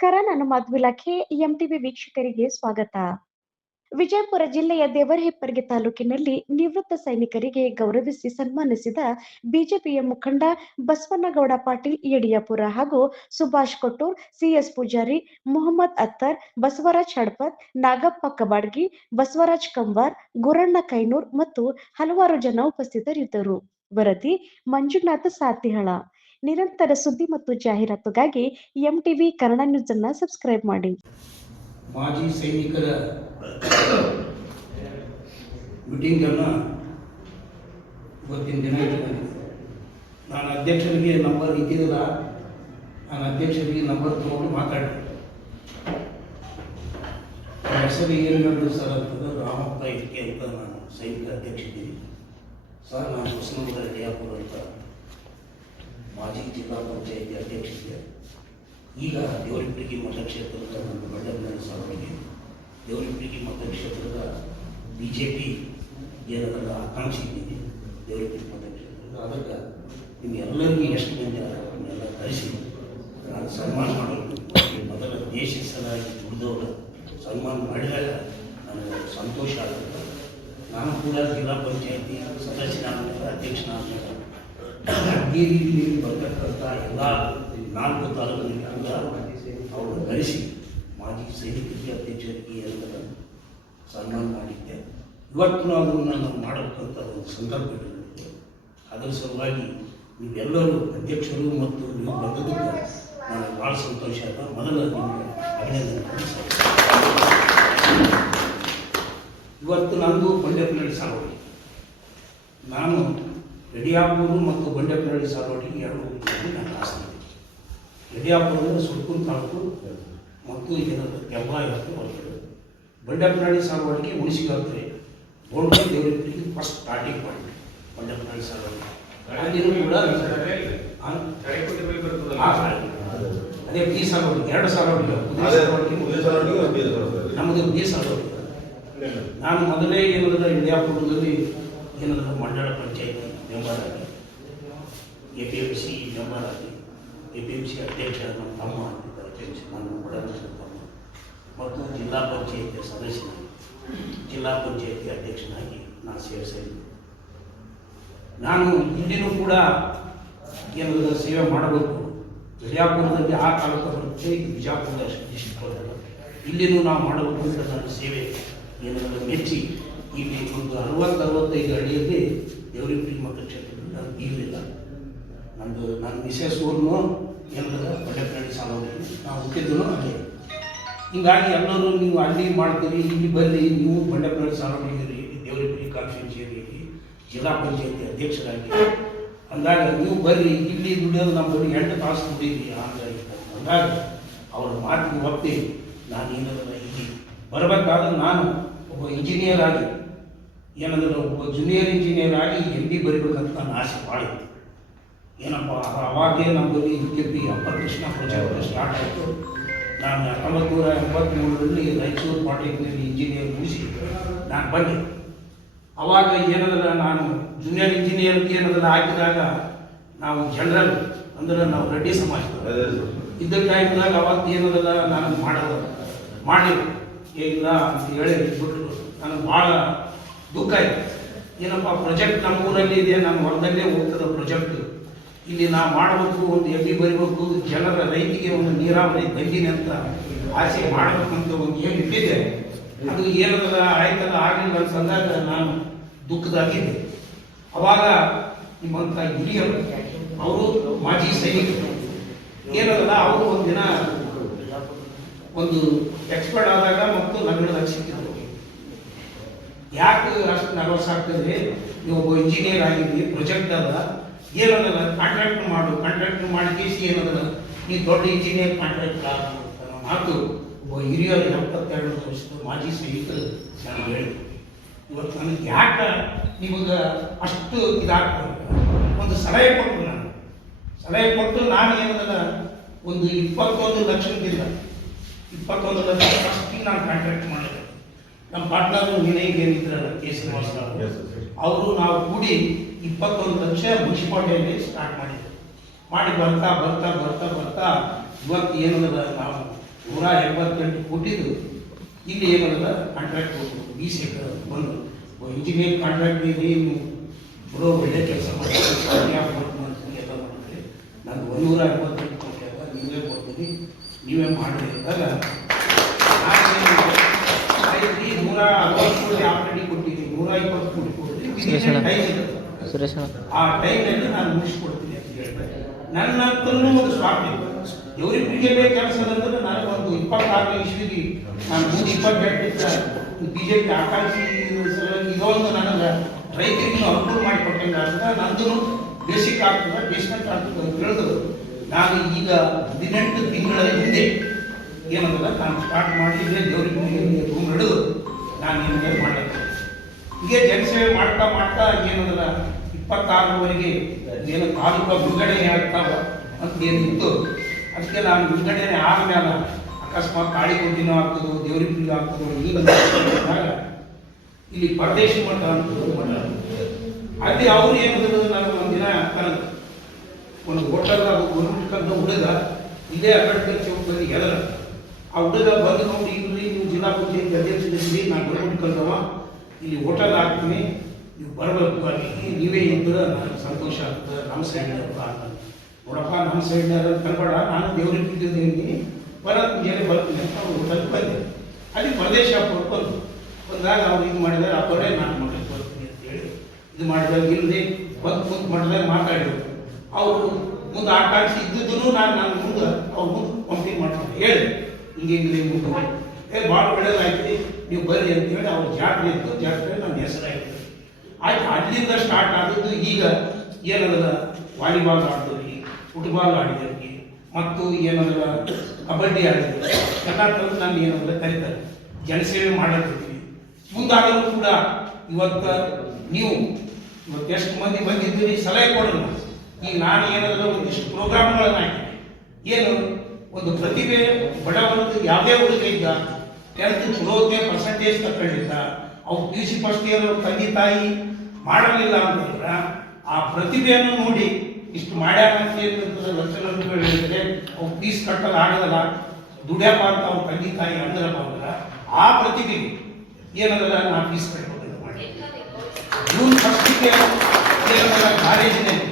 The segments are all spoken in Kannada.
ನಮಸ್ಕಾರ. ನಾನು ಮಧುವಿಲಾಖೆ. ಎಂಟಿವಿ ವೀಕ್ಷಕರಿಗೆ ಸ್ವಾಗತ. ವಿಜಯಪುರ ಜಿಲ್ಲೆಯ ದೇವರಹಿಪ್ಪರಗಿ ತಾಲೂಕಿನಲ್ಲಿ ನಿವೃತ್ತ ಸೈನಿಕರಿಗೆ ಗೌರವಿಸಿ ಸನ್ಮಾನಿಸಿದ ಬಿಜೆಪಿಯ ಮುಖಂಡ ಬಸವನಗೌಡ ಪಾಟೀಲ್ ಯಡಿಯಾಪುರ ಹಾಗೂ ಸುಭಾಷ್ ಕೊಟ್ಟೂರ್, ಸಿಎಸ್ ಪೂಜಾರಿ, ಮೊಹಮ್ಮದ್ ಅತ್ತರ್, ಬಸವರಾಜ್ ಹಡಪದ್, ನಾಗಪ್ಪ ಕಬಾಡ್ಗಿ, ಬಸವರಾಜ್ ಕಂಬಾರ್, ಗುರಣ್ಣ ಕೈನೂರ್ ಮತ್ತು ಹಲವಾರು ಜನ ಉಪಸ್ಥಿತರಿದ್ದರು. ವರದಿ ಮಂಜುನಾಥ ಸಾತಿಹಳ. ನಿರಂತರ ಸುದ್ದಿ ಮತ್ತು ಜಾಹೀರಾತುಗಾಗಿ ಎಂಟಿವಿ ಕನ್ನಡ ನ್ಯೂಸ್ ಅನ್ನು ಸಬ್ಸ್ಕ್ರೈಬ್ ಮಾಡಿ. ಮಾಜಿ ಸೈನಿಕರ ಮೀಟಿಂಗ್ ಅನ್ನು ಇವತ್ತಿನ ದಿನ ಇಟ್ಕೊಂಡಿದ್ದೆ. ನಾನು ಅಧ್ಯಕ್ಷರಿಗೆ ನಂಬರ್ ಇದ್ದಿರಲ್ಲ, ನಾನು ಅಧ್ಯಕ್ಷರಿಗೆ ನಂಬರ್ ತಗೊಂಡು ಮಾತಾಡಿದೆ. ಹೆಸರು ಏನು ಹೇಳಿದ್ರು ಸರ್ ಅಂತಂದ್ರೆ ರಾಮಪ್ಪ ಇಟ್ಕೆ ಅಂತ ನಾನು ಸೈನಿಕ ಅಧ್ಯಕ್ಷ ಇದ್ದೀನಿ ಸರ್. ನಾನು ಬಸವನಗೌಡ ಯಡಿಯಾಪುರ ಅಂತ ಮಾಜಿ ಜಿಲ್ಲಾ ಪಂಚಾಯತಿ ಅಧ್ಯಕ್ಷರಿಗೆ. ಈಗ ದೇವರಿಪ್ಪರಗಿ ಮತಕ್ಷೇತ್ರದ ನನ್ನ ಬಂಡಮನಾಥ ಸಾಹೇಬರಿಗೆ ದೇವರಿಪ್ಪರಗಿ ಮತಕ್ಷೇತ್ರದ BJP ಏನದಲ್ಲ ಆಕಾಂಕ್ಷಿ ಇದ್ದೀನಿ ದೇವರಿಪ್ಪರಗಿ ಮತಕ್ಷೇತ್ರದ. ಅದಕ್ಕೆ ನಿಮ್ಮೆಲ್ಲರಿಗೂ ಎಷ್ಟು ಮಂದಿ ಅವನ್ನೆಲ್ಲ ಕರೆಸಿ ನಾನು ಸನ್ಮಾನ ಮಾಡಬೇಕು. ಮೊದಲ ದೇಶ ಸಲುವಾಗಿ ದುಡಿದವರು ಸನ್ಮಾನ ಮಾಡಿದಾಗ ನನಗೆ ಸಂತೋಷ ಆಗುತ್ತೆ. ನಾನು ಕೂಡ ಜಿಲ್ಲಾ ಪಂಚಾಯತಿ ಸದಸ್ಯನಾದ ಅಧ್ಯಕ್ಷನಾದ ಅಡ್ಗೇರಿಯಲ್ಲಿ ಬರ್ತಕ್ಕಂಥ ಎಲ್ಲ 4 ತಾಲೂಕಿನಲ್ಲಿ ಕೂಡ ಅವರು ಕರೆಸಿ ಮಾಜಿ ಸೈನಿಕರಿಗೆ ಅಧ್ಯಕ್ಷರಿಗೆ ಎಲ್ಲ ಸನ್ಮಾನ ಮಾಡಿದ್ದೆ. ಇವತ್ತು ಅದನ್ನು ನಾನು ಮಾಡಬೇಕಂತ ಒಂದು ಸಂದರ್ಭ ಇಟ್ಟಿದ್ದೆ. ಅದರ ಸಲುವಾಗಿ ನೀವೆಲ್ಲರೂ ಅಧ್ಯಕ್ಷರು ಮತ್ತು ನೀವು ಬಂದದಕ್ಕೆ ನನಗೆ ಭಾಳ ಸಂತೋಷ ಆದ. ಮೊದಲ ನಿಮಗೆ ಅಭಿನಂದನೆ. ಇವತ್ತು ನಂದು ಬಂಡೆಪನಹಳ್ಳಿ ಸಾಲವಾಡಿ. ನಾನು ಯಡಿಯಾಪುರ ಮತ್ತು ಬಂಡೆಪನಹಳ್ಳಿ ಸಾಲವಾಡಿಗೆ 2 ನಾನು ಆಸ್ತಿ. ಯಡಿಯಾಪುರ ಸುರ್ಪುರ್ ತಾಲೂಕು ಮತ್ತು ಇದರ ದೆಬ್ಬ ಇವತ್ತು ಬರ್ತದೆ. ಬಂಡೆಪನಹಳ್ಳಿ ಸಾಲವಾಡಿಗೆ ಉಳಿಸಿಗಾದ್ರೆ ಗೋಲ್ಡ್ ದೇವರಿಪ್ಪರಿಗೆ ಫಸ್ಟ್ ಸ್ಟಾರ್ಟಿಂಗ್ ಪಾಯಿಂಟ್ ಬಂಡೆಪನಹಳ್ಳಿ ಸಾಲವಾಡಿ. ಕೂಡ ಅದೇ ಬಿ ಸಾಲವಾಡಿ 2 ಸಾಲವಾಡಿ ನಮ್ಮದು ಬಿ ಸಾಲವಾಡಿ. ನಾನು ಮೊದಲೇ ಏನದ ಯಡಿಯಾಪುರದಲ್ಲಿ ಏನದ ಮಂಡಳ ಪಂಚಾಯತಿ ಮೆಂಬರ್ ಆಗಿ, APMC ಮೆಂಬರ್ ಆಗಿ, APMC ಅಧ್ಯಕ್ಷ ನಮ್ಮ ತಮ್ಮ ಆಗಿದ್ದ ಅಧ್ಯಕ್ಷ, ನಾನು ಬಡವನ ತಮ್ಮ, ಮತ್ತು ಜಿಲ್ಲಾ ಪಂಚಾಯತಿ ಸದಸ್ಯನಾಗಿ, ಜಿಲ್ಲಾ ಪಂಚಾಯತಿ ಅಧ್ಯಕ್ಷನಾಗಿ ನಾನು ಸೇರಿಸಿದ್ದೆ. ನಾನು ಇಲ್ಲಿನೂ ಕೂಡ ಏನದ ಸೇವೆ ಮಾಡಬೇಕು. ಯಡಿಯಾಪುರದಲ್ಲಿ ಆ ತಾಲೂಕು ಬರುತ್ತೆ, ಬಿಜಾಪುರದ ಡಿಸ್ಟ್ರಿಕ್ಟ್ ಬರ್ತದೆ. ಇಲ್ಲಿನೂ ನಾವು ಮಾಡಬೇಕು ಅಂತ ನನ್ನ ಸೇವೆ ಏನಾದರೂ ಮೆಚ್ಚಿ ಇಲ್ಲಿ ಒಂದು 60-65 ಅಡಿಯಲ್ಲಿ ದೇವರಿಪ್ಪರಗಿ ಮತಕ್ಷೇತ್ರದಲ್ಲಿ ನಾನು ಬೀರಲಿಲ್ಲ. ನನ್ನ ಮಿಸೆಸ್ ಊರನ್ನು ಏನದ ಬಂಡೆಪನಹಳ್ಳಿ ಸಾಲವಾಡಿ ನಾವು ಹುಟ್ಟಿದ್ರು ಹಾಗೆ. ಹೀಗಾಗಿ ಎಲ್ಲರೂ ನೀವು ಅಲ್ಲಿ ಮಾಡ್ತೀರಿ, ಇಲ್ಲಿ ಬರಲಿ, ನೀವು ಬಂಡೆಪನಹಳ್ಳಿ ಸಾಲವಾಡಿ ದೇವರಿಪ್ಪರಗಿ ಕಾನ್ಸ್ಟಿಟ್ಯೂನ್ಸಿಯಲ್ಲಿ ಜಿಲ್ಲಾ ಪಂಚಾಯತಿ ಅಧ್ಯಕ್ಷರಾಗಿ ಅಂದಾಗ ನೀವು ಬರ್ರಿ, ಇಲ್ಲಿ ದುಡಿಯೋದು ನಮ್ಮ ಬರೀ 8 ತಾಸು ದುಡೀರಿ ಹಂಗಾಗಿ. ಅಂದಾಗ ಅವ್ರ ಮಾತಿಗೆ ಒಪ್ಪಿ ನಾನು ಏನದಲ್ಲ ಇಲ್ಲಿ ಬರಬೇಕಾದ್ರೆ ನಾನು ಒಬ್ಬ ಇಂಜಿನಿಯರ್ ಆಗಿ ಏನಂದ್ರೆ ಒಬ್ಬ ಜೂನಿಯರ್ ಇಂಜಿನಿಯರ್ ಆಗಿ MD ಬರಿಬೇಕಂತ ನನ್ನ ಆಸೆ ಭಾಳ ಇತ್ತು. ಏನಪ್ಪ ಅವಾಗೇ ನಮ್ಮಲ್ಲಿ UKP upper Krishna project start ಆಯಿತು. ನಾನು 1983ರಲ್ಲಿ ರಾಯಚೂರು ಪಾಲಿಟೆಕ್ನಿಕ್ ಇಂಜಿನಿಯರ್ ಮುಗಿಸಿ ನಾನು ಬಂದೆ. ಅವಾಗ ಏನದಲ್ಲ ನಾನು ಜೂನಿಯರ್ ಇಂಜಿನಿಯರ್ಗೆ ಏನದಲ್ಲ ಹಾಕಿದಾಗ ನಾವು ಜನರಲ್ ಅಂದ್ರೆ ನಾವು ರೆಡ್ಡಿ ಸಮಾಜ ಇದ್ದ ಟೈಮ್ದಾಗ ಅವಾಗ ಏನದಲ್ಲ ನಾನು ಮಾಡಿ ಇಲ್ಲ ಅಂತ ಹೇಳಿ ಬಿಟ್ಟರು. ನನಗೆ ಭಾಳ ದುಃಖ ಆಯಿತು. ಏನಪ್ಪ ಪ್ರಾಜೆಕ್ಟ್ ನಮ್ಮ ಊರಲ್ಲಿ ಇದೆ, ನಾನು ಹೊರದಲ್ಲೇ ಹೋಗ್ತದೆ ಪ್ರಾಜೆಕ್ಟ್, ಇಲ್ಲಿ ನಾವು ಮಾಡಬೇಕು, ಒಂದು MB ಬರಿಬೇಕು, ಜನರ ರೈತಿಗೆ ಒಂದು ನೀರಾವರಿ ತಂದಿನಿ ಅಂತ ಆಸೆ ಮಾಡಬೇಕಂತ ಒಂದು ಏನು ಇಟ್ಟಿದ್ದೆ. ಅದು ಏನದಲ್ಲ ಆಯ್ತಲ್ಲ ಆಗಲಿಲ್ಲ ಅಂತ ಅಂದಾಗ ನಾನು ದುಃಖದಾಗಿದ್ದೆ. ಅವಾಗ ನಿಮ್ಮಂಥ ಹಿರಿಯರು ಅವರು ಮಾಜಿ ಸೈನಿಕರು ಏನದಲ್ಲ ಅವರು ಒಂದಿನ ಒಂದು ಎಕ್ಸ್ಪರ್ಟ್ ಆದಾಗ ಮತ್ತು ಲಗ್ನದಾಗ ಸಿಕ್ಕಿದ್ರು. ಯಾಕೆ ಅಷ್ಟು ನರ್ವಸ್ ಆಗ್ತದೆ, ನೀವು ಒಬ್ಬ ಇಂಜಿನಿಯರ್ ಆಗಿದ್ರಿ, ಪ್ರಾಜೆಕ್ಟ್ ಅದ ಏನದಲ್ಲ ಕಾಂಟ್ರಾಕ್ಟ್ ಮಾಡಿ ಕೇಸಿ ಏನದಲ್ಲ ನೀ ದೊಡ್ಡ ಇಂಜಿನಿಯರ್ ಕಾಂಟ್ರಾಕ್ಟ್ ಆಗೋ ಮಾತು ಒಬ್ಬ ಹಿರಿಯರು 72 ವರ್ಷದ ಮಾಜಿ ಸೈನಿಕರು ನನಗೆ ಹೇಳಿದ್ರು. ಇವತ್ತು ನನಗೆ ಯಾಕೆ ನಿಮಗೆ ಅಷ್ಟು ಇದಾಗ್ತದೆ ಒಂದು ಸಲಹೆ ಕೊಟ್ಟು ನಾನು ಏನದಲ್ಲ ಒಂದು 21 ಲಕ್ಷದಿಂದ 21 ಲಕ್ಷ ಫಸ್ಟಿಗೆ ನಾನು ಕಾಂಟ್ರಾಕ್ಟ್ ಮಾಡಿದೆ. ನಮ್ಮ ಪಾರ್ಟ್ನರು ವಿನಯ್ ಏನಿದ್ರಲ್ಲ ಕೆ ಶ್ರೀನಿವಾಸ ಅವರು ನಾವು ಕೂಡಿ 21 ಲಕ್ಷ ಮುನ್ಸಿಪಾಲಿಟಿಯಲ್ಲಿ ಸ್ಟಾರ್ಟ್ ಮಾಡಿದ್ವಿ. ಮಾಡಿ ಬರ್ತಾ ಇವತ್ತು ಏನದಲ್ಲ ನಾವು 188 ಕೋಟಿದು ಇಲ್ಲಿ ಏನಲ್ಲ ಕಾಂಟ್ರಾಕ್ಟ್ ಈ ಸೆಕ್ಟರ್ ಬಂದು ಇಂಜಿನಿಯರ್ ಕಾಂಟ್ರಾಕ್ಟ್ ಇದೆ. ನೀವು ಬರೋ ಒಳ್ಳೆ ಕೆಲಸ ಮಾಡ್ತೀವಿ ಎಲ್ಲ ಮಾಡಿದ್ರೆ ನಾನು 158 ಕೋಟಿ ಅಲ್ಲ ನೀವೇ ಕೊಡ್ತೀನಿ, ನೀವೇ ಮಾಡಿರಿ ಅಂದಾಗ 160 ಕೋಟಿ ಆಲ್ರೆಡಿ ಕೊಟ್ಟಿದ್ದೀನಿ, 120 ಕೋಟಿ ಕೊಡ್ತೀನಿ. ಆ ಟೈಮ್ನಲ್ಲಿ ನಾನು ಮುಗಿಸ್ಕೊಡ್ತೀನಿ ಅಂತ ಹೇಳ್ತಾರೆ. ನನ್ನ ಒಂದು ಸ್ವಾರ್ಥ ಇವರಿಬ್ಬರಿಗೆ ಕೆಲಸದಂದ್ರೆ ನನಗೆ ಒಂದು 26ನೇ ಇಸ್ವಿಗೆ ನಾನು 128 ಬಿಜೆಪಿ ಆಕಾಂಕ್ಷಿ ಇದೊಂದು ನನಗೆ ರೈತರಿಗೆ ಅನುಕೂಲ ಮಾಡಿಕೊಟ್ಟಂಗೆ ಆಗ್ತದೆ. ನಂದು ಬೇಸಿಕ್ ಆಗ್ತದೆ, ಬೇಸ್ಮೆಂಟ್ ಆಗ್ತದೆ ಅಂತ ಹೇಳಿದ್ರು. ನಾನು ಈಗ 18 ತಿಂಗಳ ಹಿಂದೆ ಏನಂದ್ರೆ ನಾನು ಸ್ಟಾರ್ಟ್ ಮಾಡಿದ್ರೆ ದೇವರಿಗೆ ರೂಮ್ ಹಿಡಿದು ನಾನು ಏನೇನು ಮಾಡಕ್ಕೆ ಹೀಗೆ ಜನಸೇವೆ ಮಾಡ್ತಾ ಮಾಡ್ತಾ ಏನಂದ್ರೆ 26ರವರೆಗೆ ಏನು ತಾಲೂಕು ಬಿಡುಗಡೆ ಆಗ್ತಾವ ಅಂತ ಏನಿತ್ತು. ಅದಕ್ಕೆ ನಾನು ಬಿಡುಗಡೆ ಆದ್ಮೇಲೆ ಅಕಸ್ಮಾತ್ ತಾಳಿಕೊಟ್ಟಿನೋ ಆಗ್ತದೋ ದೇವರಿಗೆ ಆಗ್ತದೋ ಈಗ ಇಲ್ಲಿ ಪರದೇಶ ಮಠ ಅಂತ ಮಠ ಅಲ್ಲಿ ಅವ್ರು ಏನಿದ್ರು ನಾನು ಒಂದಿನ ಕರೆದು ಒಂದು ಹೋಟೆಲ್ ಅದು ಗುರುಕಂತ ಹುಡುಗ ಇಲ್ಲೇ ಅಂಬೇಡ್ಕರ್ ಚೌಕದಲ್ಲಿ ಎದರ ಆ ಹುಡುಗ ಬಂದು ನೋಡಿ ಇಲ್ರಿ ನೀವು ಜಿಲ್ಲಾ ಪಂಚಾಯತ್ ಅಧ್ಯಕ್ಷರಿದ್ದೀರಿ, ನಾನು ಗುರುಕಂತವ ಇಲ್ಲಿ ಹೋಟೆಲ್ ಹಾಕ್ತೀನಿ, ನೀವು ಬರಬೇಕು ಅಲ್ಲಿ ನೀವೇ ಇದ್ರೆ ನನಗೆ ಸಂತೋಷ ಆಗ್ತದೆ. ನಮ್ಮ ಸೈಡ್ ನೋಡಪ್ಪ ನಮ್ಮ ಸೈಡ್ ಕರ್ಬೇಡ, ನಾನು ದೇವ್ರಿಗೆ ಬಿದ್ದಿದ್ದೀನಿ ಮುಂಜಾನೆ ಬರ್ತೀನಿ ಅಂತ ಅವ್ರು ಹೋಟೆಲ್ ಬಂದೆ. ಅಲ್ಲಿ ಪ್ರದೇಶ ಬಂದಾಗ ಅವ್ರು ಇದು ಮಾಡಿದ್ದಾರೆ, ಆ ತೊಡೆ ನಾನು ಮಾಡಲಿಕ್ಕೆ ಬರ್ತೀನಿ ಅಂತೇಳಿ ಇದು ಮಾಡಿದಾಗ ಇಲ್ಲದೆ ಕುಂತು ಮಾಡಿದಾಗ ಮಾತಾಡಿದ್ರು. ಅವರು ಮುಂದೆ ಆಕಾಂಕ್ಷಿ ಇದ್ದಿದ್ದೂ ನಾನು ಮುಂದೆ ಅವ್ರು ಮುಂದೆ ಕಂಪ್ಲೀಟ್ ಮಾಡ್ತಾರೆ ಹೇಳಿ ಹಿಂಗೆ ಮುಂದೆ ಭಾಳ ಒಳ್ಳೇದಾಯ್ತು ನೀವು ಬರ್ರಿ ಅಂತೇಳಿ ಅವ್ರ ಜಾತ್ರೆ ಇತ್ತು. ಜಾತ್ರೆ ನನ್ನ ಹೆಸರಾಯ್ತು. ಆಯ್ತು, ಅಲ್ಲಿಂದ ಸ್ಟಾರ್ಟ್ ಆದದ್ದು. ಈಗ ಏನದ ವಾಲಿಬಾಲ್ ಆಡಿದ್ರಿ, ಫುಟ್ಬಾಲ್ ಆಡಿದ್ರಿ, ಮತ್ತು ಏನಂದ್ರೆ ಕಬಡ್ಡಿ ಆಡಿದ್ರಿ, ಎಲ್ಲ ತಂದು ನಾನು ಏನಂದ್ರೆ ಕರೀತಾರೆ ಜನಸೇವೆ ಮಾಡತ್ತಿದ್ವಿ. ಮುಂದಾಗಲೂ ಕೂಡ ಇವತ್ತು ನೀವು ಎಷ್ಟು ಮಂದಿ ಬಂದಿದ್ದೀರಿ ಸಲಹೆ ಕೊಡೋಣ. ಈಗ ನಾನು ಏನಾದರೂ ಒಂದಿಷ್ಟು ಪ್ರೋಗ್ರಾಮ್ಗಳನ್ನು ಹಾಕಿದೆ. ಏನು ಒಂದು ಪ್ರತಿಭೆ ಬಡವರದ್ದು ಯಾವುದೇ ಹುಡುಗ ಇದ್ದ 10th ಚಲೋತೆ ಪರ್ಸೆಂಟೇಜ್ ತಗೊಂಡಿದ್ದ, ಅವ್ರು PUC ಫಸ್ಟ್ ಇಯರ್ ತಂದೆ ತಾಯಿ ಮಾಡಲಿಲ್ಲ ಅಂತಂದ್ರೆ ಆ ಪ್ರತಿಭೆಯನ್ನು ನೋಡಿ ಇಷ್ಟು ಮಾಡ್ಯಾರ ಅಂತ ಏನಿರ್ತದೆ ಲಕ್ಷಗಳು ಹೇಳಿದ್ರೆ ಅವ್ರು ಫೀಸ್ ಕಟ್ಟೋದು ಆಗೋದಲ್ಲ, ದುಡ್ಯಪ್ಪ ಅಂತ ಅವ್ರ ತಂದೆ ತಾಯಿ ಅಂದ್ರಪ್ಪ ಅಂದ್ರೆ ಆ ಪ್ರತಿಭೆಗೆ ಏನಂದ್ರೆ ನಾನು ಫೀಸ್ ಕಟ್ಟೋದು ಮಾಡಿ ಜೂನ್ 1ಗೆ ಏನಂದ್ರೆ ಕಾಲೇಜಿನಲ್ಲಿ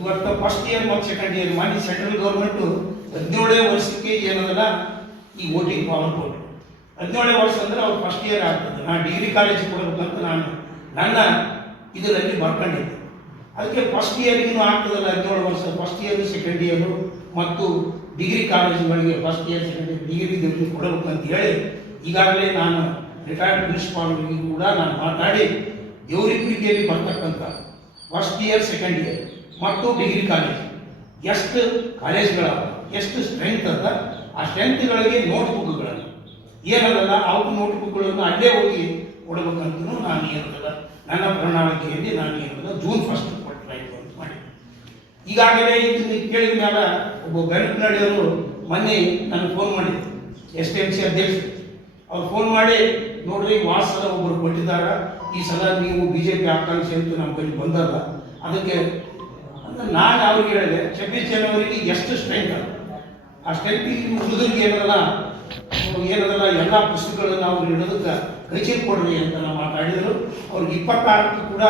ಇವತ್ತು ಫಸ್ಟ್ ಇಯರ್ ಮತ್ತು ಸೆಕೆಂಡ್ ಇಯರ್ ಮಾಡಿ ಸೆಂಟ್ರಲ್ ಗೌರ್ಮೆಂಟು 17 ವರ್ಷಕ್ಕೆ ಏನಂದ್ರೆ ಈ ವೋಟಿಂಗ್ ಪವರ್ ಕೊಟ್ಟರು. 17 ವರ್ಷ ಅಂದ್ರೆ ಅವ್ರು ಫಸ್ಟ್ ಇಯರ್ ಆಗ್ತದೆ. ನಾನು ಡಿಗ್ರಿ ಕಾಲೇಜಿಗೆ ಕೊಡಬೇಕಂತ ನಾನು ನನ್ನ ಇದರಲ್ಲಿ ಬರ್ಕೊಂಡಿದ್ದೆ. ಅದಕ್ಕೆ ಫಸ್ಟ್ ಇಯರ್ಗೂ ಆಗ್ತದಲ್ಲ 17 ವರ್ಷ, ಫಸ್ಟ್ ಇಯರ್ ಸೆಕೆಂಡ್ ಇಯರು ಮತ್ತು ಡಿಗ್ರಿ ಕಾಲೇಜುಗಳಿಗೆ first year second year degree ಕೊಡಬೇಕಂತ ಹೇಳಿ ಈಗಾಗಲೇ ನಾನು ರಿಟೈರ್ಡ್ ಪ್ರಿನ್ಸಿಪಾಲ್ಗಳಿಗೂ ಕೂಡ ನಾನು ಮಾತಾಡಿ ದೇವರಿಪೀಠಿಯಲ್ಲಿ ಬರ್ತಕ್ಕಂಥ ಫಸ್ಟ್ ಇಯರ್ ಸೆಕೆಂಡ್ ಇಯರ್ ಮತ್ತು ಡಿಗ್ರಿ ಕಾಲೇಜ್ ಎಷ್ಟು ಕಾಲೇಜ್ಗಳ ಎಷ್ಟು ಸ್ಟ್ರೆಂತ್ ಅದ ಆ ಸ್ಟ್ರೆಂತ್ಗಳಿಗೆ ನೋಟ್ಬುಕ್ಗಳನ್ನು ಏನದಲ್ಲ ಅವ್ರ ನೋಟ್ಬುಕ್ಗಳನ್ನು ಅಲ್ಲೇ ಹೋಗಿ ಕೊಡಬೇಕಂತೂ ನಾನು ಏನದಲ್ಲ ನನ್ನ ಪ್ರಣಾಳಿಕೆಯಲ್ಲಿ ನಾನು ಏನದಲ್ಲ ಜೂನ್ 1 ಕೊಟ್ಟರಾಯ್ತು ಅಂತ ಮಾಡಿ. ಈಗಾಗಲೇ ಇದನ್ನು ಕೇಳಿದ ಮೇಲೆ ಒಬ್ಬ ಬೆಳಕನಡಿಯವರು ಮೊನ್ನೆ ನನಗೆ ಫೋನ್ ಮಾಡಿದ್ರು, STMC ಅಧ್ಯಕ್ಷರು. ಅವ್ರು ಫೋನ್ ಮಾಡಿ ನೋಡ್ರಿ ವಾಸ ಒಬ್ಬರು ಕೊಟ್ಟಿದ್ದಾರೆ, ಈ ಸಲ ನೀವು BJP ಆಕಾಂಕ್ಷಿ ಅಂತೂ ನಮ್ಮ ಕೈಲಿ ಬಂದಲ್ಲ, ಅದಕ್ಕೆ ನಾನು ಅವ್ರಿಗೆ ಹೇಳಿದೆ 26 ಜನವರಿಗೆ ಎಷ್ಟು ಸ್ಟ್ರೆಂತ್ ಅದ ಆ ಸ್ಟ್ರೆಂತಿಗೆ ಹುಡುಗರಿಗೆ ಏನದಲ್ಲ ಎಲ್ಲ ಪುಸ್ತಕಗಳನ್ನು ಅವ್ರು ಇಡೋದಕ್ಕೆ ಕೈಚೇರಿ ಕೊಡ್ರಿ ಅಂತ ನಾವು ಮಾತಾಡಿದರು. ಅವ್ರಿಗೆ 26ಕ್ಕೆ ಕೂಡ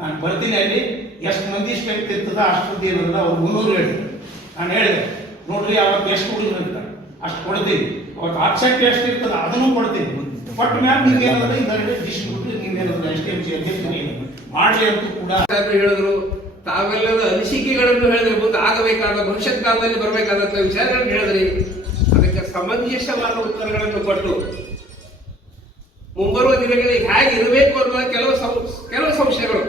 ನಾನು ಬರ್ತೀನಿ, ಅಲ್ಲಿ ಎಷ್ಟು ಮಂದಿ ಸ್ಟ್ರೆಂತ್ ಇರ್ತದ ಅಷ್ಟೊಂದು ಏನದಲ್ಲ ಅವ್ರು 300 ಹೇಳಿದ್ರು. ನಾನು ಹೇಳಿದೆ ನೋಡ್ರಿ ಅವತ್ತು ಎಷ್ಟು ಹುಡುಗರು ಇರ್ತಾರೆ ಅಷ್ಟು ಕೊಡ್ತೀನಿ, ಅವತ್ತು ಆಬ್ಸೆಂಟ್ ಎಷ್ಟು ಇರ್ತದೆ ಅದನ್ನು ಕೊಡ್ತೀನಿ, ಬಟ್ ಮ್ಯಾಮ್ ನೀವೇನಾದ್ರೆ ಇದರಲ್ಲಿ ಡಿಸ್ಟ್ರಿಬ್ಯೂಟ್ರಿ ನೀವೇನಾದ್ರೆ STMC ಅಧ್ಯಕ್ಷರು ಮಾಡಲಿ ಅಂತ ಕೂಡ ಹೇಳಿದ್ರು. ತಾವೆಲ್ಲದ ಅನಿಸಿಕೆಗಳನ್ನು ಹೇಳಿದ್ರೆ ಮುಂದೆ ಆಗಬೇಕಾದ ಭವಿಷ್ಯತ್ ಕಾಲದಲ್ಲಿ ಬರಬೇಕಾದಂಥ ವಿಚಾರಗಳನ್ನು ಹೇಳಿದ್ರಿ. ಅದಕ್ಕೆ ಸಮಂಜಸವಾದ ಉತ್ತರಗಳನ್ನು ಕೊಟ್ಟು ಮುಂಬರುವ ದಿನಗಳಿಗೆ ಹೇಗೆ ಇರಬೇಕು ಅನ್ನುವ ಕೆಲವು ಸಂಶಯಗಳು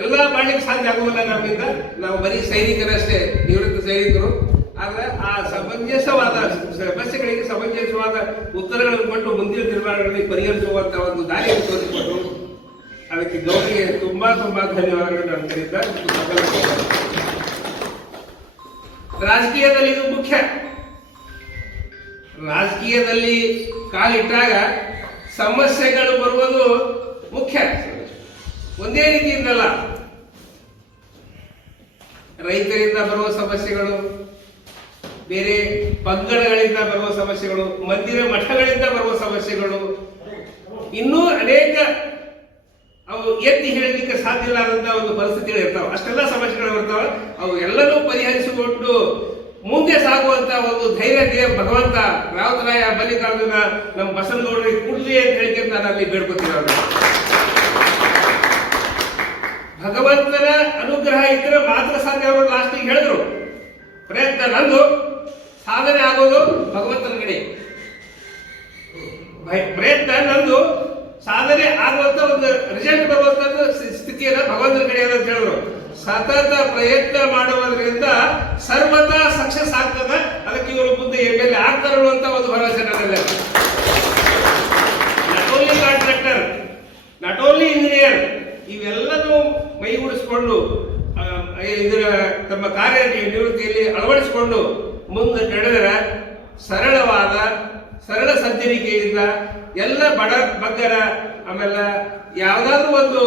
ಎಲ್ಲ ಮಾಡಲಿಕ್ಕೆ ಸಾಧ್ಯ ಆಗುವಲ್ಲ ನಮ್ಮಿಂದ. ನಾವು ಬರೀ ಸೈನಿಕರಷ್ಟೇ, ನಿವೃತ್ತ ಸೈನಿಕರು. ಆದ್ರೆ ಆ ಸಮಂಜಸವಾದ ಸಮಸ್ಯೆಗಳಿಗೆ ಸಮಂಜಸವಾದ ಉತ್ತರಗಳನ್ನು ಕೊಟ್ಟು ಮುಂದಿನ ನಿರ್ಮಾಣಗಳಲ್ಲಿ ಪರಿಹರಿಸುವಂತ ಒಂದು ದಾರಿಯನ್ನು ತೋರಿಸಿಕೊಟ್ಟು ಅದಕ್ಕೆ ಗೌರಿಗೆ ತುಂಬಾ ಧನ್ಯವಾದಗಳು ನಾನು ಕರೀತಾರೆ. ರಾಜಕೀಯದಲ್ಲಿ ಇದು ಮುಖ್ಯ. ರಾಜಕೀಯದಲ್ಲಿ ಕಾಲಿಟ್ಟಾಗ ಸಮಸ್ಯೆಗಳು ಬರುವುದು ಮುಖ್ಯ. ಒಂದೇ ರೀತಿಯಿಂದಲ್ಲ, ರೈತರಿಂದ ಬರುವ ಸಮಸ್ಯೆಗಳು, ಬೇರೆ ಪಂಗಡಗಳಿಂದ ಬರುವ ಸಮಸ್ಯೆಗಳು, ಮಂದಿರ ಮಠಗಳಿಂದ ಬರುವ ಸಮಸ್ಯೆಗಳು, ಇನ್ನೂ ಅನೇಕ ಅವು ಎತ್ತಿ ಹೇಳಲಿಕ್ಕೆ ಸಾಧ್ಯ ಇಲ್ಲದಂತ ಒಂದು ಪರಿಸ್ಥಿತಿಗಳು ಇರ್ತಾವೆ. ಅಷ್ಟೆಲ್ಲ ಸಮಸ್ಯೆಗಳು ಬರ್ತಾವೆ. ಅವು ಎಲ್ಲನೂ ಪರಿಹರಿಸಿಕೊಂಡು ಮುಂದೆ ಸಾಗುವಂತ ಒಂದು ಧೈರ್ಯ ಭಗವಂತ ರಾವತರಾಯ ಮಲ್ಲಿಕಾರ್ಜುನ ನಮ್ಮ ಬಸವನಗೌಡರಿಗೆ ಕೊಡ್ಲಿ ಅಂತ ಹೇಳಿಕೆ ನಾನು ಅಲ್ಲಿ ಬೇಡ್ಕೊತೀನಿ. ಅವ್ರಿಗೆ ಭಗವಂತನ ಅನುಗ್ರಹ ಇದ್ರೆ ಮಾತ್ರ ಸಾಧ್ಯ. ಅವರು ಲಾಸ್ಟಿಗೆ ಹೇಳಿದ್ರು, ಪ್ರಯತ್ನ ನಂದು, ಸಾಧನೆ ಆಗೋದು ಭಗವಂತನ ಕಡೆ. ಪ್ರಯತ್ನ ನಂದು, ಸಾಧನೆ ಆಗುವಂತ ಒಂದು ರಿಸಲ್ಟ್ ಬರುವಂತ ಸ್ಥಿತಿಯನ್ನ ಭಗವಂತನ ಕಡೆ ಅಂತ ಹೇಳಿದ್ರು. ಸತತ ಪ್ರಯತ್ನ ಮಾಡುವುದರಿಂದ ಸರ್ವತಾ ಸಕ್ಸಸ್ ಆಗ್ತದ. ಅದಕ್ಕೆ ಇವರು ಮುಂದೆ MLA ಆಗ್ತಾರೆ ಅನ್ನುವಂತ ಒಂದು ಭರವಸೆ ನನ್ನಲ್ಲಿ. Not only contractor, not only engineer, ಇವೆಲ್ಲನೂ ಮೈಗೂಡಿಸಿಕೊಂಡು ಇದರ ತಮ್ಮ ಕಾರ್ಯ ನಿವೃತ್ತಿಯಲ್ಲಿ ಅಳವಡಿಸಿಕೊಂಡು ಮುಂದೆ ನಡೆದರೆ ಸರಳ ಸಜ್ಜನಿಕೆಯಿಂದ ಎಲ್ಲ ಬಡ ಬಗ್ಗರ ಆಮೇಲೆ ಯಾವುದಾದ್ರೂ ಒಂದು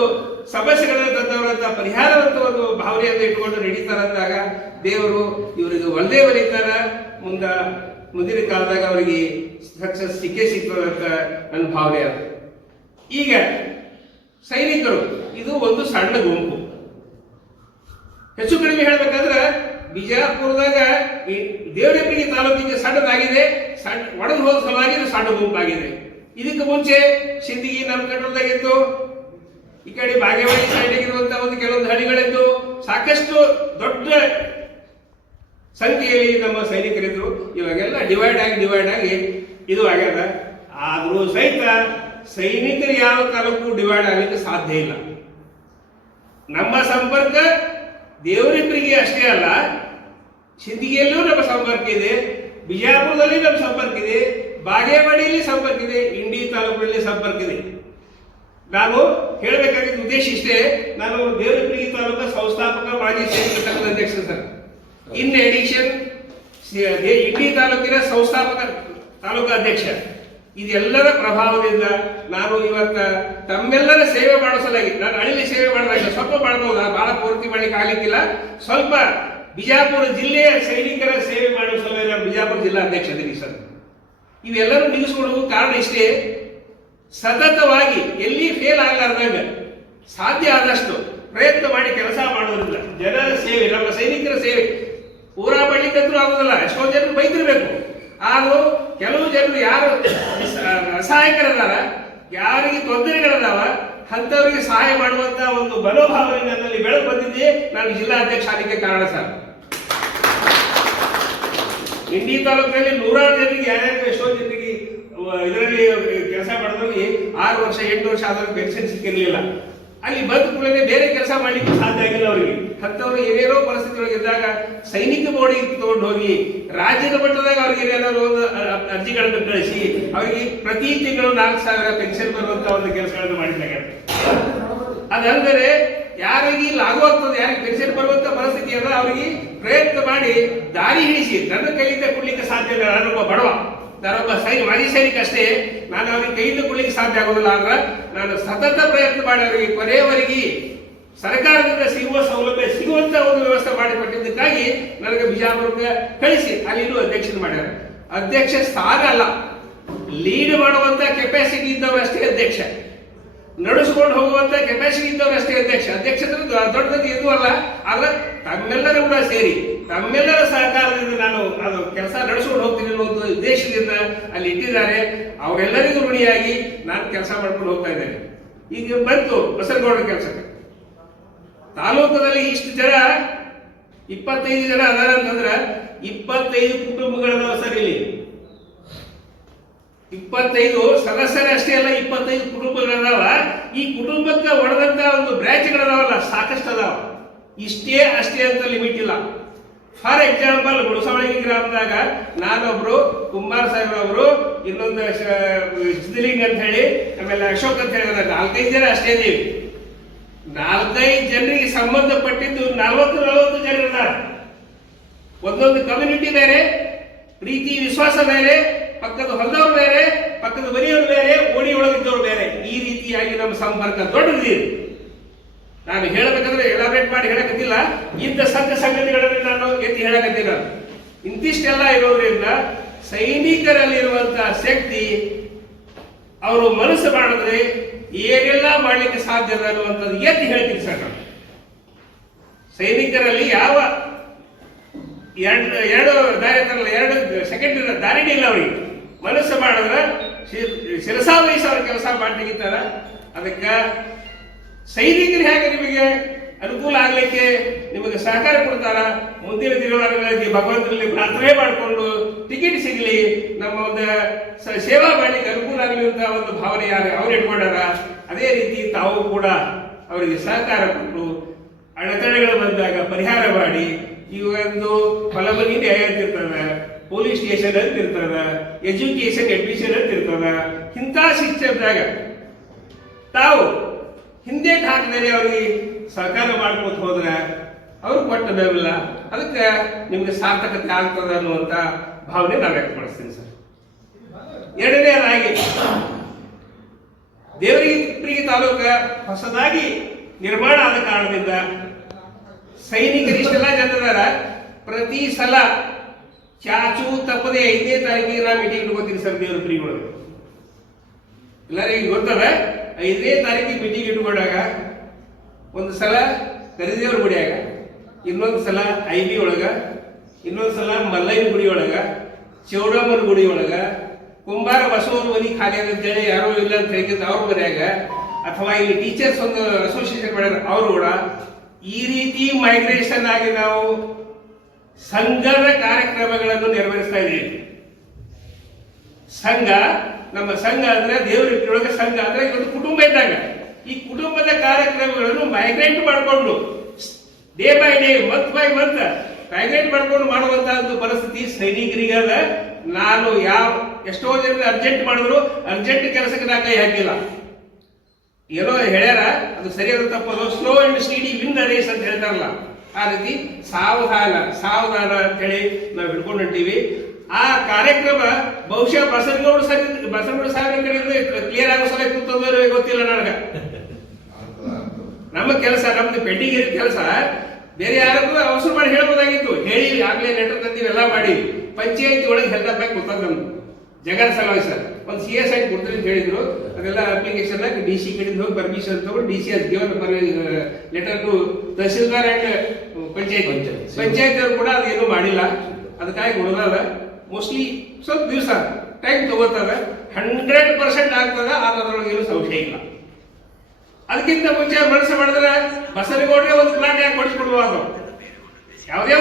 ಸಮಸ್ಯೆಗಳನ್ನು ತಂದವರಂತ ಪರಿಹಾರವಂತ ಒಂದು ಭಾವನೆಯನ್ನು ಇಟ್ಟುಕೊಂಡು ನಡೀತಾರಂದಾಗ ದೇವರು ಇವರಿಗೆ ಒಳ್ಳೆ ಬರೀತಾರ. ಮುಂದಿನ ಕಾಲದಾಗ ಅವರಿಗೆ ಸಕ್ಸಸ್ ಸಿಗ್ತದಂತ ನನ್ನ ಭಾವನೆ ಅದು. ಈಗ ಸೈನಿಕರು ಇದು ಒಂದು ಸಣ್ಣ ಗುಂಪು. ಹೆಚ್ಚು ಕಡಿಮೆ ಹೇಳ್ಬೇಕಂದ್ರೆ ಬಿಜಾಪುರದಾಗ ದೇವರಪಿ ತಾಲೂಕಿಗೆ ಸಣ್ಣದಾಗಿದೆ, ಒಡೆದು ಹೋದ ಸಲುವಾಗಿ ಸಣ್ಣ ಗುಂಪಾಗಿದೆ. ಇದಕ್ಕೆ ಮುಂಚೆ ಸಿಂದಗಿ ನಮ್ಮ ಕಂಟ್ರೋಲ್ದಾಗಿತ್ತು, ಈ ಕಡೆ ಬಾಗೇವಾಡಿ ಸೈಡಿಗಿರುವಂತ ಒಂದು ಕೆಲವೊಂದು ಹಳ್ಳಿಗಳಿದ್ದು ಸಾಕಷ್ಟು ದೊಡ್ಡ ಸಂಖ್ಯೆಯಲ್ಲಿ ನಮ್ಮ ಸೈನಿಕರಿದ್ರು. ಇವಾಗೆಲ್ಲ ಡಿವೈಡ್ ಆಗಿ ಇದು ಆಗ್ಯದ. ಆದ್ರೂ ಸಹಿತ ಸೈನಿಕರು ಯಾವ ಕಾಲಕ್ಕೂ ಡಿವೈಡ್ ಆಗಲಿಕ್ಕೆ ಸಾಧ್ಯ ಇಲ್ಲ. ನಮ್ಮ ಸಂಪರ್ಕ ದೇವರಿಬ್ಬರಿಗೆ ಅಷ್ಟೇ ಅಲ್ಲ, ಸಿಂದಗಿಯಲ್ಲೂ ನಮ್ಮ ಸಂಪರ್ಕ ಇದೆ, ಬಿಜಾಪುರದಲ್ಲಿ ನಮ್ಮ ಸಂಪರ್ಕ ಇದೆ, ಬಾಗೇವಾಡಿಯಲ್ಲಿ ಸಂಪರ್ಕ ಇದೆ, ಇಂಡಿ ತಾಲೂಕಿನಲ್ಲಿ ಸಂಪರ್ಕ ಇದೆ. ನಾನು ಹೇಳಬೇಕಾಗಿದ್ದ ಉದ್ದೇಶ ಇಷ್ಟೇ. ನಾನು ದೇವರಿಬ್ಬರಿಗೆ ತಾಲೂಕು ಸಂಸ್ಥಾಪಕ ಮಾಜಿ ಸೈನಿಕ ಸಂಘದ ಅಧ್ಯಕ್ಷ ಸರ್. ಇನ್ ಅಡಿಷನ್ ಇಂಡಿ ತಾಲೂಕಿನ ಸಂಸ್ಥಾಪಕ ತಾಲೂಕು ಅಧ್ಯಕ್ಷ. ಇದೆಲ್ಲರ ಪ್ರಭಾವದಿಂದ ನಾನು ಇವತ್ತ ತಮ್ಮೆಲ್ಲರ ಸೇವೆ ಮಾಡೋ ಸಲುವಾಗಿ, ನಾನು ಅಳಿಲಿ ಸೇವೆ ಮಾಡಿದಾಗ ಸ್ವಲ್ಪ ಮಾಡಬಹುದು, ಬಹಳ ಪೂರ್ತಿ ಮಾಡ್ಲಿಕ್ಕೆ ಆಗ್ಲಿಕ್ಕಿಲ್ಲ. ಸ್ವಲ್ಪ ಬಿಜಾಪುರ ಜಿಲ್ಲೆಯ ಸೈನಿಕರ ಸೇವೆ ಮಾಡುವ ಸಲುವಾಗಿ ನಾನು ಬಿಜಾಪುರ ಜಿಲ್ಲಾ ಅಧ್ಯಕ್ಷ ಅದೀನಿ ಸರ್. ಇವೆಲ್ಲರೂ ನಿಲ್ಲಿಸ್ಕೊಳ್ಳುವ ಕಾರಣ ಇಷ್ಟೇ, ಸತತವಾಗಿ ಎಲ್ಲಿ ಫೇಲ್ ಆಗಲಾರ್ದಾಗ ಸಾಧ್ಯ ಆದಷ್ಟು ಪ್ರಯತ್ನ ಮಾಡಿ ಕೆಲಸ ಮಾಡೋದ್ರಿಂದ ಜನರ ಸೇವೆ, ನಮ್ಮ ಸೈನಿಕರ ಸೇವೆ ಪೂರಾ ಮಾಡ್ಲಿಕ್ಕಂತೂ ಆಗುದಿಲ್ಲ. ಎಷ್ಟೊಂದು ಜನರು ಬೈತಿರ್ಬೇಕು, ಆದ್ರೂ ಕೆಲವು ಜನರು ಯಾರು ಅಸಹಾಯಕರದಾರ, ಯಾರಿಗೆ ತೊಂದರೆಗಳದಾವ ಅಂತವರಿಗೆ ಸಹಾಯ ಮಾಡುವಂತ ಒಂದು ಮನೋಭಾವನೆ ನನ್ನಲ್ಲಿ ಬೆಳೆದು ಬಂದಿದ್ದೆ. ನಾನು ಜಿಲ್ಲಾ ಅಧ್ಯಕ್ಷ ಆಗಲಿಕ್ಕೆ ಕಾರಣ ಸರ್. ಇಂಡಿ ತಾಲೂಕಿನಲ್ಲಿ 100 ಜನರಿಗೆ ಯಾರ್ಯಾರು ಎಷ್ಟೊಂದು ಜನರಿಗೆ ಇದರಲ್ಲಿ ಕೆಲಸ ಮಾಡಿದವರಿಗೆ 6 ವರ್ಷ 8 ವರ್ಷ ಆದ್ರೆ ಪೆನ್ಷನ್ ಸಿಕ್ಕಿರ್ಲಿಲ್ಲ. ಅಲ್ಲಿ ಬಂದ ಕೂಡಲೇ ಬೇರೆ ಕೆಲಸ ಮಾಡ್ಲಿಕ್ಕೆ ಸಾಧ್ಯ ಆಗಿಲ್ಲ ಅವರಿಗೆ. ಅಂತವ್ರು ಏನೇನೋ ಪರಿಸ್ಥಿತಿಯೊಳಗಿದ್ದಾಗ ಸೈನಿಕ ಬೋರ್ಡಿಗೆ ತಗೊಂಡು ಹೋಗಿ ರಾಜ್ಯದ ಮಟ್ಟದಾಗ ಅವ್ರಿಗೆ ಏನಾದ್ರು ಒಂದು ಅರ್ಜಿಗಳನ್ನು ಕಳಿಸಿ ಅವರಿಗೆ ಪ್ರತಿ ತಿಂಗಳು 4,000 ಪೆನ್ಷನ್ ಬರುವಂತ ಒಂದು ಕೆಲಸಗಳನ್ನು ಮಾಡಿದಾಗ, ಅದಂದರೆ ಯಾರಿಗೆ ಲಾಗು ಆಗ್ತದೆ, ಯಾರಿಗೆ ಪೆನ್ಷನ್ ಬರುವಂತ ಪರಿಸ್ಥಿತಿ ಅಲ್ಲ, ಅವರಿಗೆ ಪ್ರಯತ್ನ ಮಾಡಿ ದಾರಿ ಹಿಡಿಸಿ ನನ್ನ ಕೈಯಿಂದ ಕೊಡ್ಲಿಕ್ಕೆ ಸಾಧ್ಯ ಇಲ್ಲ. ನಾನೊಬ್ಬ ಬಡವ, ನಾನೊಬ್ಬ ಮಾಜಿ ಸೈನಿಕ ಅಷ್ಟೇ, ನಾನು ಅವ್ರಿಗೆ ಕೈಯಿಂದ ಕೊಡ್ಲಿಕ್ಕೆ ಸಾಧ್ಯ ಆಗೋದಿಲ್ಲ. ಆದ್ರೆ ನಾನು ಸತತ ಪ್ರಯತ್ನ ಮಾಡಿ ಅವರಿಗೆ ಕೊನೆಯವರೆಗೆ ಸರ್ಕಾರದಿಂದ ಸಿಗುವ ಸೌಲಭ್ಯ ಸಿಗುವಂತ ಒಂದು ವ್ಯವಸ್ಥೆ ಮಾಡಿಕೊಟ್ಟಿದ್ದಕ್ಕಾಗಿ ನನಗೆ ಬಿಜಾಪುರಕ್ಕೆ ಕಳಿಸಿ ಅಲ್ಲಿನೂ ಅಧ್ಯಕ್ಷನ ಮಾಡ್ಯಾರ. ಅಧ್ಯಕ್ಷ ಸ್ಥಾನ ಅಲ್ಲ, ಲೀಡ್ ಮಾಡುವಂತ ಕೆಪಾಸಿಟಿ ಇದ್ದವರಷ್ಟೇ ಅಧ್ಯಕ್ಷ, ನಡೆಸಿಕೊಂಡು ಹೋಗುವಂತ ಕೆಪಾಸಿಟಿ ಇದ್ದವರಷ್ಟೇ ಅಧ್ಯಕ್ಷ. ಅಧ್ಯಕ್ಷರು ದೊಡ್ಡದು ಇದು ಅಲ್ಲ. ಆದ್ರೆ ತಮ್ಮೆಲ್ಲರೂ ಕೂಡ ಸೇರಿ ತಮ್ಮೆಲ್ಲರ ಸಹಕಾರದಿಂದ ನಾನು ಅದು ಕೆಲಸ ನಡೆಸ್ಕೊಂಡು ಹೋಗ್ತೀನಿ ಅನ್ನೋ ಒಂದು ಉದ್ದೇಶದಿಂದ ಅಲ್ಲಿ ಇಟ್ಟಿದ್ದಾರೆ. ಅವರೆಲ್ಲರಿಗೂ ಋಣಿಯಾಗಿ ನಾನು ಕೆಲಸ ಮಾಡ್ಕೊಂಡು ಹೋಗ್ತಾ ಇದ್ದೇನೆ. ಈಗ ಬಂತು ಬಸನಗೌಡರ ಕೆಲಸಕ್ಕೆ. ತಾಲೂಕದಲ್ಲಿ ಇಷ್ಟು ಜನ 25 ಜನ ಅದಾರ ಅಂತಂದ್ರ 25 ಕುಟುಂಬಗಳದಾವ ಸರ್. ಇಲ್ಲಿ 25 ಸದಸ್ಯರ ಅಷ್ಟೇ ಅಲ್ಲ, 25 ಕುಟುಂಬಗಳದಾವ. ಈ ಕುಟುಂಬಕ್ಕೆ ಒಡೆದಂತ ಒಂದು ಬ್ರಾಂಚ್ಗಳದಾವಲ್ಲ ಸಾಕಷ್ಟು ಅದಾವ. ಇಷ್ಟೇ ಅಷ್ಟೇ ಅಂತ ಲಿಮಿಟ್ ಇಲ್ಲ. ಫಾರ್ ಎಕ್ಸಾಂಪಲ್ ಮುಳಸವಳಗಿ ಗ್ರಾಮದಾಗ ನಾನೊಬ್ರು, ಕುಮಾರ್ ಸಾಹೇಬ್ರೊಬ್ರು, ಇನ್ನೊಂದು ಸಿದ್ಧಲಿಂಗ್ ಅಂತ ಹೇಳಿ, ಆಮೇಲೆ ಅಶೋಕ್ ಅಂತ ಹೇಳಿ 4-5 ಜನ ಅಷ್ಟೇ ಇದೀವಿ. 4-5 ಜನರಿಗೆ ಸಂಬಂಧಪಟ್ಟಿದ್ದು 40 ಜನರಿದ್ದಾರೆ. ಒಂದೊಂದು ಕಮ್ಯುನಿಟಿ ಬೇರೆ, ಪ್ರೀತಿ ವಿಶ್ವಾಸ ಬೇರೆ, ಪಕ್ಕದ ಹೊಲದವ್ರು ಬೇರೆ, ಪಕ್ಕದ ಮನೆಯವರು ಬೇರೆ, ಓಣಿ ಒಳಗಿದ್ದವ್ರು ಬೇರೆ. ಈ ರೀತಿಯಾಗಿ ನಮ್ಮ ಸಂಪರ್ಕ ದೊಡ್ಡದಿದೆ. ನಾನು ಹೇಳಬೇಕಂದ್ರೆ ಎಲಾಬ್ರೇಟ್ ಮಾಡಿ ಹೇಳಕತ್ತಿಲ್ಲ. ಇಂಥ ಸಂಘ ಸಂಗತಿಗಳನ್ನು ನಾನು ಎತ್ತಿ ಹೇಳಕತ್ತೀನಿ. ಇಂತಿಷ್ಟೆಲ್ಲ ಇರೋದ್ರಿಂದ ಸೈನಿಕರಲ್ಲಿರುವಂತಹ ಶಕ್ತಿ ಅವರು ಮನಸ್ಸು ಮಾಡಿದ್ರೆ ಏನೆಲ್ಲ ಮಾಡಲಿಕ್ಕೆ ಸಾಧ್ಯ ಅನ್ನುವಂಥದ್ದು ಎತ್ತಿ ಹೇಳ್ತೀನಿ ಸರ್. ನಾನು ಸೈನಿಕರಲ್ಲಿ ಯಾವ ಎರಡು ದಾರಿ ತರಲ್ಲ, ಎರಡು ಸೆಕೆಂಡ್ ದಾರಿನೇ ಇಲ್ಲ ಅವರಿಗೆ. ಮನಸ್ಸು ಮಾಡಿದ್ರೆ ಶಿರಸಾವಹಿಸಿ ಅವ್ರ ಕೆಲಸ ಮಾಡ್ಲಿಕ್ಕಿತ್ತಾರ. ಅದಕ್ಕೆ ಸೈನಿಕರು ಹೇಗೆ ನಿಮಗೆ ಅನುಕೂಲ ಆಗ್ಲಿಕ್ಕೆ ನಿಮಗೆ ಸಹಕಾರ ಕೊಡ್ತಾರ, ಮುಂದಿನ ದಿನಮಾನಗಳಲ್ಲಿ ಭಗವಂತನಲ್ಲಿ ಪ್ರಾರ್ಥನೆ ಮಾಡಿಕೊಂಡು ಟಿಕೆಟ್ ಸಿಗಲಿ, ನಮ್ಮ ಒಂದು ಸೇವಾ ಮಾಡಲಿಕ್ಕೆ ಅನುಕೂಲ ಆಗಲಿ ಅಂತ ಒಂದು ಭಾವನೆ ಯಾರು ಅವ್ರು ಇಟ್ಕೊಂಡಾರ. ಅದೇ ರೀತಿ ತಾವು ಕೂಡ ಅವರಿಗೆ ಸಹಕಾರ ಕೊಟ್ಟು ಅಡೆತಡೆಗಳು ಬಂದಾಗ ಪರಿಹಾರ ಮಾಡಿ, ಈ ಒಂದು ಫಲಮನಿ ನ್ಯಾಯ ಅಂತಿರ್ತದ, ಪೊಲೀಸ್ ಸ್ಟೇಷನ್ ಅಂತ ಇರ್ತದ, ಎಜುಕೇಶನ್ ಅಡ್ಮಿಷನ್ ಅಂತ ಇರ್ತದ. ಇಂಥ ಸಿಸ್ಟಮ್ದಾಗ ತಾವು ಹಿಂದೆ ಹಾಕಿದರೆ ಅವರಿಗೆ ಸಹಕಾರ ಮಾಡ್ಕೊತ ಹೋದ್ರೆ ಅವ್ರು ಕೊಟ್ಟ ಬೆಂಬಲ ಅದಕ್ಕೆ ನಿಮ್ಗೆ ಸಾರ್ಥಕತೆ ಆಗ್ತದ ಅನ್ನುವಂತ ಭಾವನೆ ನಾವು ವ್ಯಕ್ತಪಡಿಸ್ತೀನಿ ಸರ್. ಎರಡನೇದಾಗಿ ದೇವರಿಪ್ರಿಗೆ ತಾಲೂಕ ಹೊಸದಾಗಿ ನಿರ್ಮಾಣ ಆದ ಕಾರಣದಿಂದ ಸೈನಿಕರು ಇಷ್ಟೆಲ್ಲ ಜನರ ಪ್ರತಿ ಸಲ ಚಾಚು ತಪ್ಪದೆ 5ನೇ ತಾರೀಕಿಗೆ ನಾ ಮೀಟಿಂಗ್ ಇಟ್ಕೋತೀನಿ ಸರ್. ದೇವರಿಪ್ರಿಗಳು ಎಲ್ಲರಿಗೂ ಗೊತ್ತದ, 5ನೇ ತಾರೀಕಿಗೆ ಮೀಟಿಂಗ್ ಇಟ್ಕೊಂಡಾಗ ಒಂದು ಸಲ ಕರಿದೇವ್ರ ಗುಡಿಯಾಗ, ಇನ್ನೊಂದು ಸಲ IB ಒಳಗ, ಇನ್ನೊಂದು ಸಲ ಮಲ್ಲಯ್ಯನ ಗುಡಿ ಒಳಗ, ಚೌಡಮ್ಮನ ಗುಡಿ ಒಳಗ, ಕುಂಬಾರ ಬಸವನ ಮನಿ ಖಾಲಿ ಅಂತೇಳಿ ಯಾರೋ ಇಲ್ಲ ಅಂತ ಹೇಳಿದ್ರೆ ಅವ್ರ ಮನ್ಯಾಗ, ಅಥವಾ ಇಲ್ಲಿ ಟೀಚರ್ಸ್ ಒಂದು ಅಸೋಸಿಯೇಷನ್ ಮಾಡ್ಯಾರ ಅವರು ಕೂಡ ಈ ರೀತಿ ಮೈಗ್ರೇಷನ್ ಆಗಿ ನಾವು ಸಂಘದ ಕಾರ್ಯಕ್ರಮಗಳನ್ನು ನೆರವೇರಿಸ್ತಾ ಇದ್ದೀವಿ. ಸಂಘ, ನಮ್ಮ ಸಂಘ ಅಂದ್ರೆ ದೇವರಿಪ್ರಿಯೊಳಗೆ ಸಂಘ ಅಂದ್ರೆ ಒಂದು ಕುಟುಂಬ ಇದ್ದಾಗ ಈ ಕುಟುಂಬದ ಕಾರ್ಯಕ್ರಮಗಳನ್ನು ಮೈಗ್ರೇಟ್ ಮಾಡಿಕೊಂಡು day by day, month by month migrate ಮಾಡ್ಕೊಂಡು ಮಾಡುವಂತಹ ಒಂದು ಪರಿಸ್ಥಿತಿ ಸೈನಿಕರಿಗಾದ. ನಾನು ಎಷ್ಟೋ ಜನ ಅರ್ಜೆಂಟ್ ಮಾಡಿದ್ರು ಅರ್ಜೆಂಟ್ ಕೆಲಸಕ್ಕೆ ನಾ ಕೈ ಹಾಕಿಲ್ಲ. ಏನೋ ಹೇಳ್ಯಾರ, ಅದು ಸರಿಯಾದ ತಪ್ಪದು, slow and steady win the race ಅಂತ ಹೇಳ್ತಾರಲ್ಲ, ಆ ರೀತಿ ಸಾವಧಾನ ಅಂತ ಹೇಳಿ ನಾವು ಹಿಡ್ಕೊಂಡು ಹೊಂಟೀವಿ. ಆ ಕಾರ್ಯಕ್ರಮ ಬಹುಶಃ ಬಸವನಗೌಡ ಸಾಹೇಬ್ರ ಕಡೆಯಿಂದ ಕ್ಲಿಯರ್ ಆಗೋ ಸಲ ಕೂತಂದ್ರೆ ಗೊತ್ತಿಲ್ಲ ನನಗ. ನಮ್ಮ ಕೆಲಸ, ನಮ್ದು ಪೆಂಡಿಂಗ್ ಇರೋ ಕೆಲಸ ಬೇರೆ ಯಾರಿಗೂ ಅವಸರ ಮಾಡಿ ಹೇಳ್ಬೋದಾಗಿತ್ತು. ಹೇಳಿ ಆಗ್ಲೇ ಲೆಟರ್ ತಂದೀವಿ, ಎಲ್ಲ ಮಾಡಿ ಪಂಚಾಯತಿ ಒಳಗೆ ಹೆಲ್ತ್ ಬ್ಯಾಂಕ್ ಗೊತ್ತಾಗ ನಮ್ದು ಜಗನ್ ಸಲುವಾಗಿ ಸರ್ ಒಂದು CS ಆಗಿ ಕೊಡ್ತೀವಿ ಅಂತ ಹೇಳಿದ್ರು. ಅದೆಲ್ಲ ಅಪ್ಲಿಕೇಶನ್ DC ಕಡೆಯಿಂದ ಹೋಗಿ ಪರ್ಮಿಷನ್ ತಗೊಂಡು DC has given letter to tahsildar and panchayat ಅವರು ಕೂಡ ಅದೇನು ಮಾಡಿಲ್ಲ. ಅದಕ್ಕಾಗಿ ಉಳಿದದ ಮೋಸ್ಟ್ಲಿ ಸ್ವಲ್ಪ ದಿವಸ ಟೈಮ್ ತಗೋತದ. 100% ಆಗ್ತದ, ಅದರೊಳಗೆ ಏನು ಸಂಶಯ ಇಲ್ಲ. ಅದಕ್ಕಿಂತ ಮುಂಚೆ ಮನಸ್ಸು ಮಾಡಿದ್ರೆ ಬಸವನಗೌಡ್ರೆ ಒಂದು ಪ್ಲಾಟ್ ಯಾಕೆ ಕೊಡಿಸ್ಕೊಡ್ಬಾರ್ದು? ಯಾವುದೇ